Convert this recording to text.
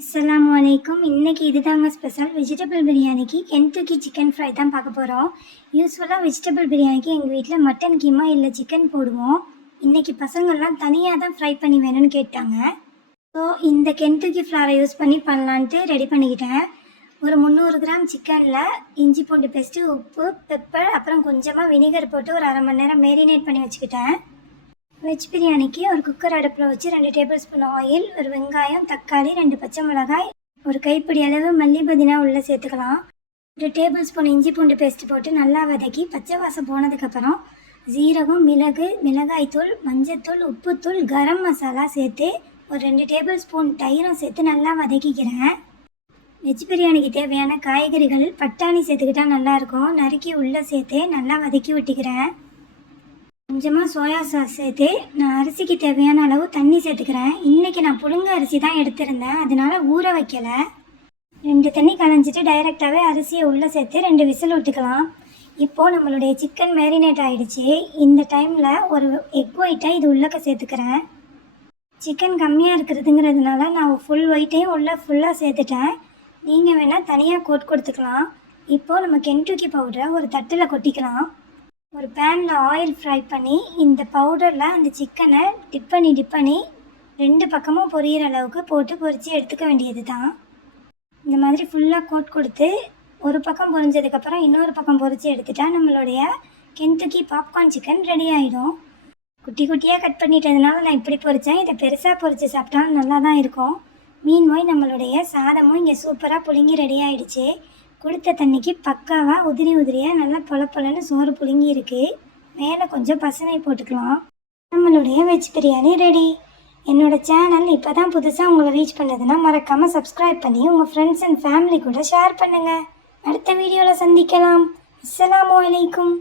அஸ்ஸலாமு அலைக்கும். இன்றைக்கி இதுதாங்க ஸ்பெஷல். வெஜிடபிள் பிரியாணிக்கு கென்டக்கி சிக்கன் ஃப்ரை தான் பார்க்க போகிறோம். யூஸ்வலாக வெஜிடபிள் பிரியாணிக்கு எங்கள் வீட்டில் மட்டன் கீமா இல்லை சிக்கன் போடுவோம். இன்றைக்கி பசங்கள்லாம் தனியாக தான் ஃப்ரை பண்ணி வேணும்னு கேட்டாங்க. ஸோ இந்த கென்டக்கி ஃப்ளாரை யூஸ் பண்ணி பண்ணலான்ட்டு ரெடி பண்ணிக்கிட்டேன். ஒரு 300 கிராம் சிக்கனில் இஞ்சி பூண்டு பேஸ்ட்டு, உப்பு, பெப்பர், அப்புறம் கொஞ்சமாக வினிகர் போட்டு ஒரு அரை மணி நேரம் மேரினேட் பண்ணி வச்சுக்கிட்டேன். வெஜ் பிரியாணிக்கு ஒரு குக்கர் அடுப்பில் வச்சு 2 டேபிள் ஸ்பூன் ஆயில், ஒரு வெங்காயம், தக்காளி, 2 பச்சை மிளகாய், ஒரு கைப்பிடி அளவு மல்லி புதினா உள்ளே சேர்த்துக்கலாம். ஒரு டேபிள் ஸ்பூன் இஞ்சி பூண்டு பேஸ்ட்டு போட்டு நல்லா வதக்கி பச்சை வாசம் போனதுக்கப்புறம் ஜீரகம், மிளகு, மிளகாய்த்தூள், மஞ்சத்தூள், உப்புத்தூள், கரம் மசாலா சேர்த்து ஒரு 2 டேபிள் ஸ்பூன் தயிரும் சேர்த்து நல்லா வதக்கிக்கிறேன். வெஜ் பிரியாணிக்கு தேவையான காய்கறிகள் பட்டாணி சேர்த்துக்கிட்டால் நல்லாயிருக்கும். நறுக்கி உள்ளே சேர்த்து நல்லா வதக்கி விட்டுக்கிறேன். கொஞ்சமாக சோயா சாஸ் சேர்த்து நான் அரிசிக்கு தேவையான அளவு தண்ணி சேர்த்துக்கிறேன். இன்றைக்கி நான் புழுங்க அரிசி தான் எடுத்திருந்தேன், அதனால் ஊற வைக்கலை. 2 தண்ணி கலைஞ்சிட்டு டைரெக்டாகவே அரிசியை உள்ளே சேர்த்து 2 விசில் விட்டுக்கலாம். இப்போது நம்மளுடைய சிக்கன் மேரினேட் ஆகிடுச்சு. இந்த டைமில் ஒரு எக் ஒயிட்டை இது உள்ளக்க சேர்த்துக்கிறேன். சிக்கன் கம்மியாக இருக்கிறதுங்கிறதுனால நான் ஃபுல் ஒயிட்டையும் உள்ளே ஃபுல்லாக சேர்த்துட்டேன். நீங்கள் வேணால் தனியாக கோட் கொடுத்துக்கலாம். இப்போது நம்ம கென்டக்கி பவுடரை ஒரு தட்டில் கொட்டிக்கலாம். ஒரு பேனில் ஆயில் ஃப்ரை பண்ணி இந்த பவுடரில் அந்த சிக்கனை டிப் பண்ணி 2 பக்கமும் பொரியிற அளவுக்கு போட்டு பொரித்து எடுத்துக்க வேண்டியது தான். இந்த மாதிரி ஃபுல்லாக கோட் கொடுத்து ஒரு பக்கம் பொரிஞ்சதுக்கப்புறம் இன்னொரு பக்கம் பொரித்து எடுத்துட்டா நம்மளுடைய கென்டக்கி பாப்கார்ன் சிக்கன் ரெடி ஆகிடும். குட்டி குட்டியாக கட் பண்ணிட்டதுனால நான் இப்படி பொரித்தேன். இதை பெருசாக பொரித்து சாப்பிட்டாலும் நல்லா தான் இருக்கும். மீன்வாய் நம்மளுடைய சாதமும் இங்கே சூப்பராக புழுங்கி ரெடி ஆகிடுச்சு. கொடுத்த தண்ணிக்கு பக்காவாக உதிரியாக நல்லா பொலன்னு சோறு புழுங்கி இருக்குது. மேலே கொஞ்சம் பசனை போட்டுக்கலாம். நம்மளுடைய வெஜ் பிரியாணி ரெடி. என்னோடய சேனல் இப்போ தான் புதுசாக உங்களை ரீச் பண்ணதுன்னா மறக்காமல் சப்ஸ்கிரைப் பண்ணி உங்கள் ஃப்ரெண்ட்ஸ் அண்ட் ஃபேமிலி கூட ஷேர் பண்ணுங்கள். அடுத்த வீடியோவில் சந்திக்கலாம். அஸ்ஸலாமு அலைக்கும்.